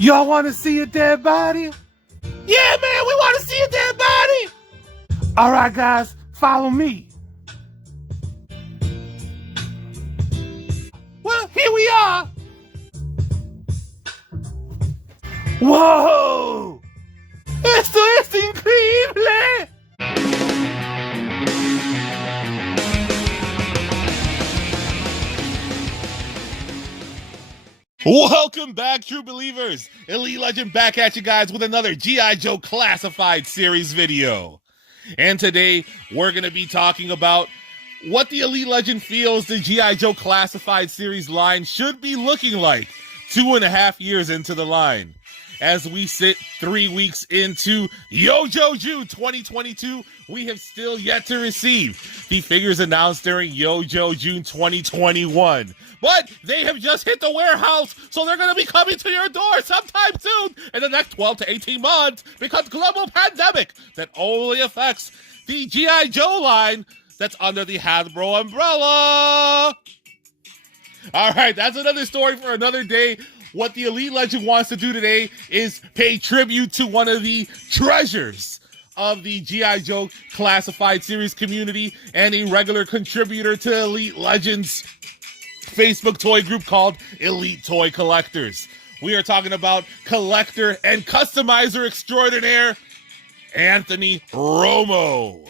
Y'all want to see a dead body? Yeah, man, we want to see a dead body. All right, guys, follow me. Well, here we are. Whoa! Esto es increíble. Welcome back, true believers. Elite Legend back at you guys with another G.I. Joe Classified series video. And today, we're going to be talking about what the Elite Legend feels the G.I. Joe Classified series line should be looking like 2.5 years into the line. As we sit 3 weeks into Yojo June 2022, we have still yet to receive the figures announced during Yojo June 2021. But they have just hit the warehouse, so they're going to be coming to your door sometime soon in the next 12 to 18 months because global pandemic that only affects the G.I. Joe line that's under the Hasbro umbrella. All right, that's another story for another day. What the Elite Legend wants to do today is pay tribute to one of the treasures of the G.I. Joe Classified series community and a regular contributor to Elite Legends Facebook toy group called Elite Toy Collectors. We are talking about collector and customizer extraordinaire, Anthony Romo.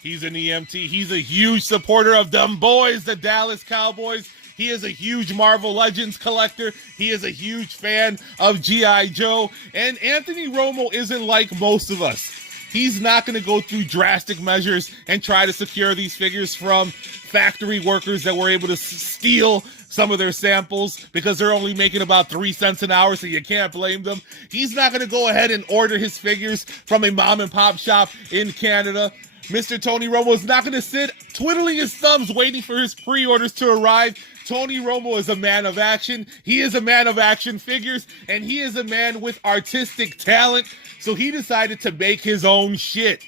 He's an EMT. He's a huge supporter of them boys, the Dallas Cowboys. He is a huge Marvel Legends collector. He is a huge fan of G.I. Joe. And Anthony Romo isn't like most of us. He's not going to go through drastic measures and try to secure these figures from factory workers that were able to steal some of their samples because they're only making about 3 cents an hour, so you can't blame them. He's not going to go ahead and order his figures from a mom and pop shop in Canada. Mr. Tony Romo is not going to sit twiddling his thumbs waiting for his pre-orders to arrive. Tony Romo is a man of action. He is a man of action figures, and he is a man with artistic talent, so he decided to make his own shit.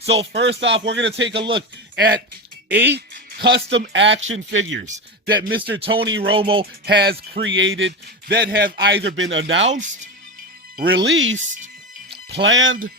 So first off, we're going to take a look at 8 custom action figures that Mr. Tony Romo has created that have either been announced, released, planned,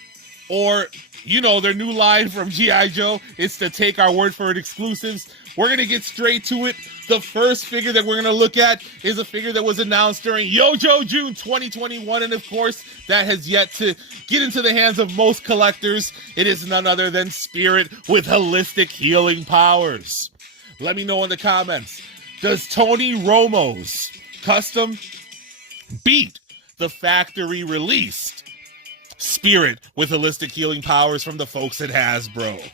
or their new line from G.I. Joe. It's to take our word for it exclusives. We're going to get straight to it. The first figure that we're going to look at is a figure that was announced during Yojo June 2021. And of course, that has yet to get into the hands of most collectors. It is none other than Spirit with holistic healing powers. Let me know in the comments. Does Tony Romo's custom beat the factory released Spirit with holistic healing powers from the folks at Hasbro?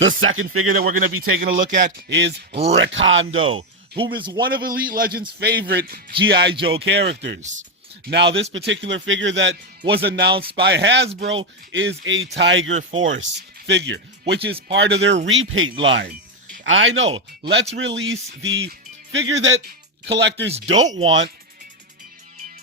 The second figure that we're going to be taking a look at is Recondo, whom is one of Elite Legends' favorite G.I. Joe characters. Now, this particular figure that was announced by Hasbro is a Tiger Force figure, which is part of their repaint line. I know, let's release the figure that collectors don't want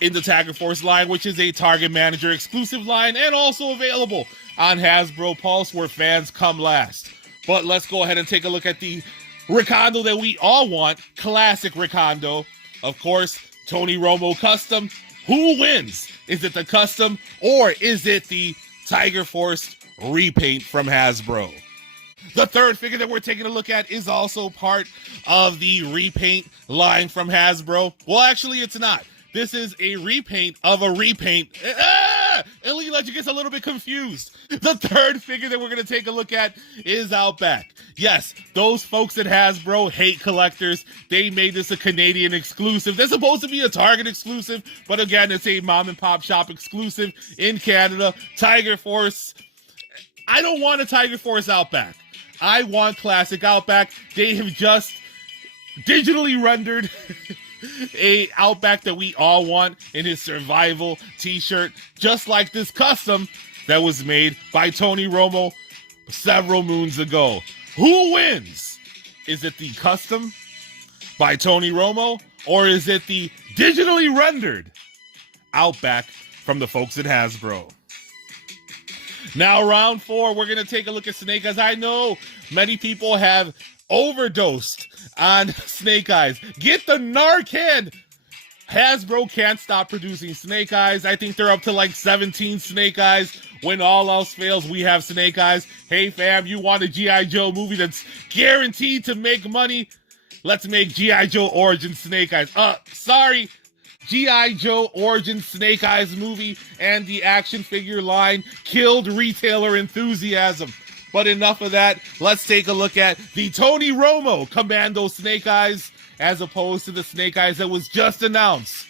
in the Tiger Force line, which is a Target Manager exclusive line and also available on Hasbro Pulse where fans come last. But let's go ahead and take a look at the Recondo that we all want, classic Recondo. Of course, Tony Romo custom. Who wins? Is it the custom or is it the Tiger Force repaint from Hasbro? The third figure that we're taking a look at is also part of the repaint line from Hasbro. Well, actually, it's not. This is a repaint of a repaint. Elite Legend gets a little bit confused. The third figure that we're going to take a look at is Outback. Yes, those folks at Hasbro hate collectors. They made this a Canadian exclusive. They're supposed to be a Target exclusive, but again, it's a mom and pop shop exclusive in Canada. Tiger Force. I don't want a Tiger Force Outback. I want classic Outback. They have just digitally rendered a Outback that we all want in his survival t-shirt, just like this custom that was made by Tony Romo several moons ago. Who wins? Is it the custom by Tony Romo or is it the digitally rendered Outback from the folks at Hasbro? Now, round 4, we're going to take a look at Snake Eyes. I know many people have overdosed on Snake Eyes. Get the Narcan Hasbro can't stop producing Snake Eyes. I think they're up to like 17 Snake Eyes. When all else fails, we have Snake Eyes. Hey fam, you want a G.I. Joe movie that's guaranteed to make money? Let's make G.I. Joe Origin Snake Eyes. Sorry. G.I. Joe Origin Snake Eyes movie and the action figure line killed retailer enthusiasm. But enough of that. Let's take a look at the Tony Romo Commando Snake Eyes as opposed to the Snake Eyes that was just announced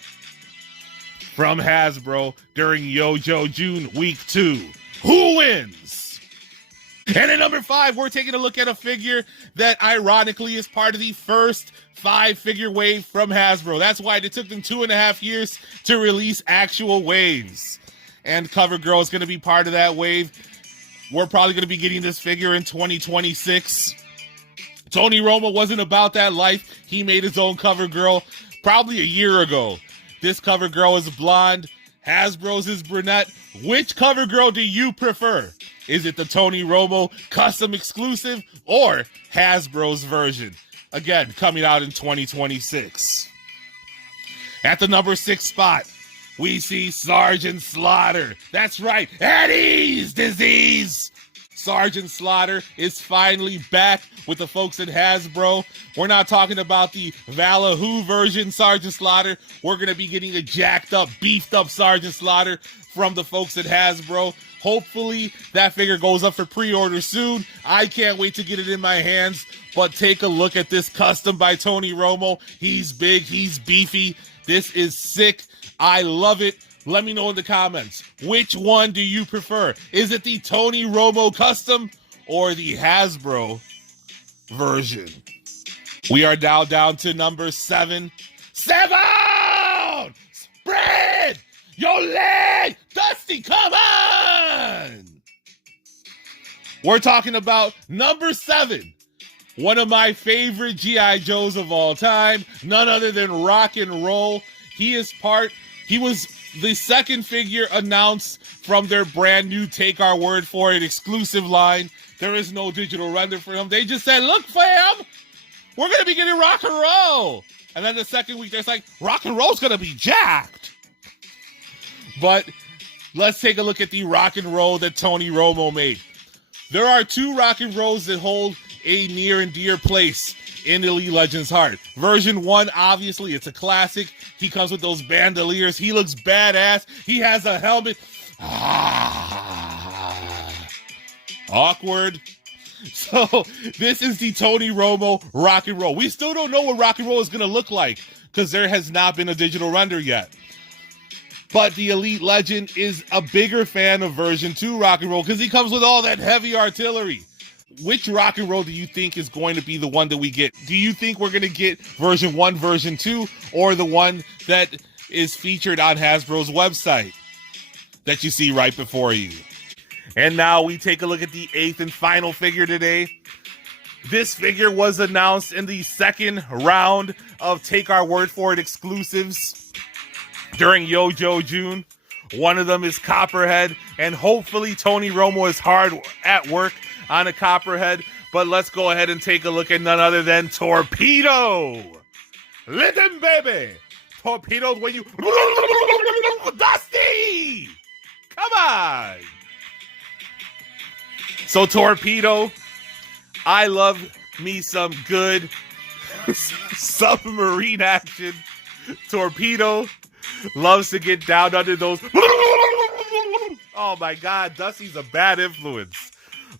from Hasbro during Yo-Joe June Week 2. Who wins? And at number 5, we're taking a look at a figure that ironically is part of the first 5-figure wave from Hasbro. That's why it took them 2.5 years to release actual waves. And CoverGirl is going to be part of that wave. We're probably going to be getting this figure in 2026. Tony Romo wasn't about that life. He made his own CoverGirl probably a year ago. This CoverGirl is blonde. Hasbro's is brunette. Which CoverGirl do you prefer? Is it the Tony Romo custom exclusive or Hasbro's version? Again, coming out in 2026. At the number 6 spot, we see Sergeant Slaughter. That's right, Eddie's disease. Sergeant Slaughter is finally back with the folks at Hasbro. We're not talking about the Valaverse version Sergeant Slaughter. We're going to be getting a jacked up, beefed up Sergeant Slaughter from the folks at Hasbro. Hopefully that figure goes up for pre-order soon. I can't wait to get it in my hands. But take a look at this custom by Tony Romo. He's big, he's beefy. This is sick. I love it. Let me know in the comments. Which one do you prefer? Is it the Tony Romo custom or the Hasbro version? We are now down to number 7. 7! Spread your leg! Dusty, come on! We're talking about number 7. One of my favorite G.I. Joes of all time. None other than Rock and Roll. He was the second figure announced from their brand new Take Our Word For It exclusive line. There is no digital render for him. They just said, look, fam, we're going to be getting Rock and Roll. And then the second week, there's like, Rock and Roll's going to be jacked. But let's take a look at the Rock and Roll that Tony Romo made. There are 2 Rock and Rolls that hold a near and dear place in Elite Legends' heart. Version 1, obviously, it's a classic. He comes with those bandoliers. He looks badass. He has a helmet. Awkward. So this is the Tony Romo Rock and Roll. We still don't know what Rock and Roll is going to look like because there has not been a digital render yet. But the Elite Legend is a bigger fan of version 2 Rock and Roll because he comes with all that heavy artillery. Which Rock and Roll do you think is going to be the one that we get? Do you think we're going to get version 1, version 2, or the one that is featured on Hasbro's website that you see right before you? And now we take a look at the 8th and final figure today. This figure was announced in the second round of Take Our Word For It exclusives during Yo-Joe June. One of them is Copperhead, and hopefully Tony Romo is hard at work on a Copperhead. But let's go ahead and take a look at none other than Torpedo. Listen, baby. Torpedoes when you... Dusty! Come on. So Torpedo, I love me some good submarine action. Torpedo loves to get down under those... Oh my God, Dusty's a bad influence.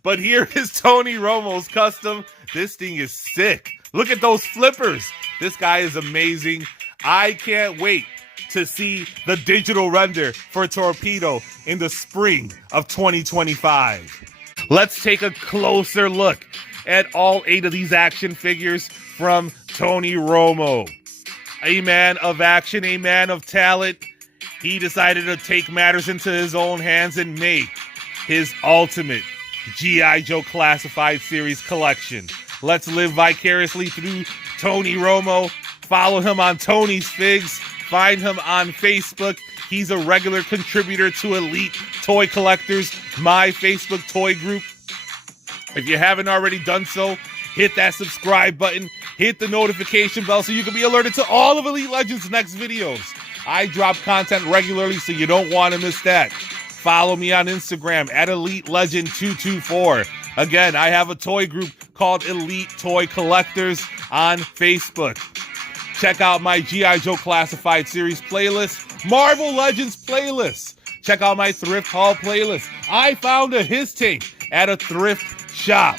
But here is Tony Romo's custom. This thing is sick. Look at those flippers. This guy is amazing. I can't wait to see the digital render for Torpedo in the spring of 2025. Let's take a closer look at all 8 of these action figures from Tony Romo. A man of action, a man of talent. He decided to take matters into his own hands and make his ultimate G.I. Joe Classified Series collection. Let's live vicariously through Tony Romo. Follow him on Tony's Figs. Find him on Facebook. He's a regular contributor to Elite Toy Collectors, my Facebook toy group. If you haven't already done so, hit that subscribe button, hit the notification bell so you can be alerted to all of Elite Legends' next videos. I drop content regularly, so you don't want to miss that. Follow me on Instagram at Elite Legend 224. Again, I have a toy group called Elite Toy Collectors on Facebook. Check out my G.I. Joe Classified Series playlist, Marvel Legends playlist. Check out my Thrift Haul playlist. I found a His Tape at a thrift shop.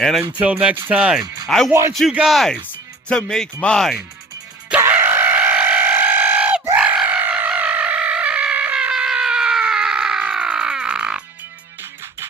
And until next time, I want you guys to make mine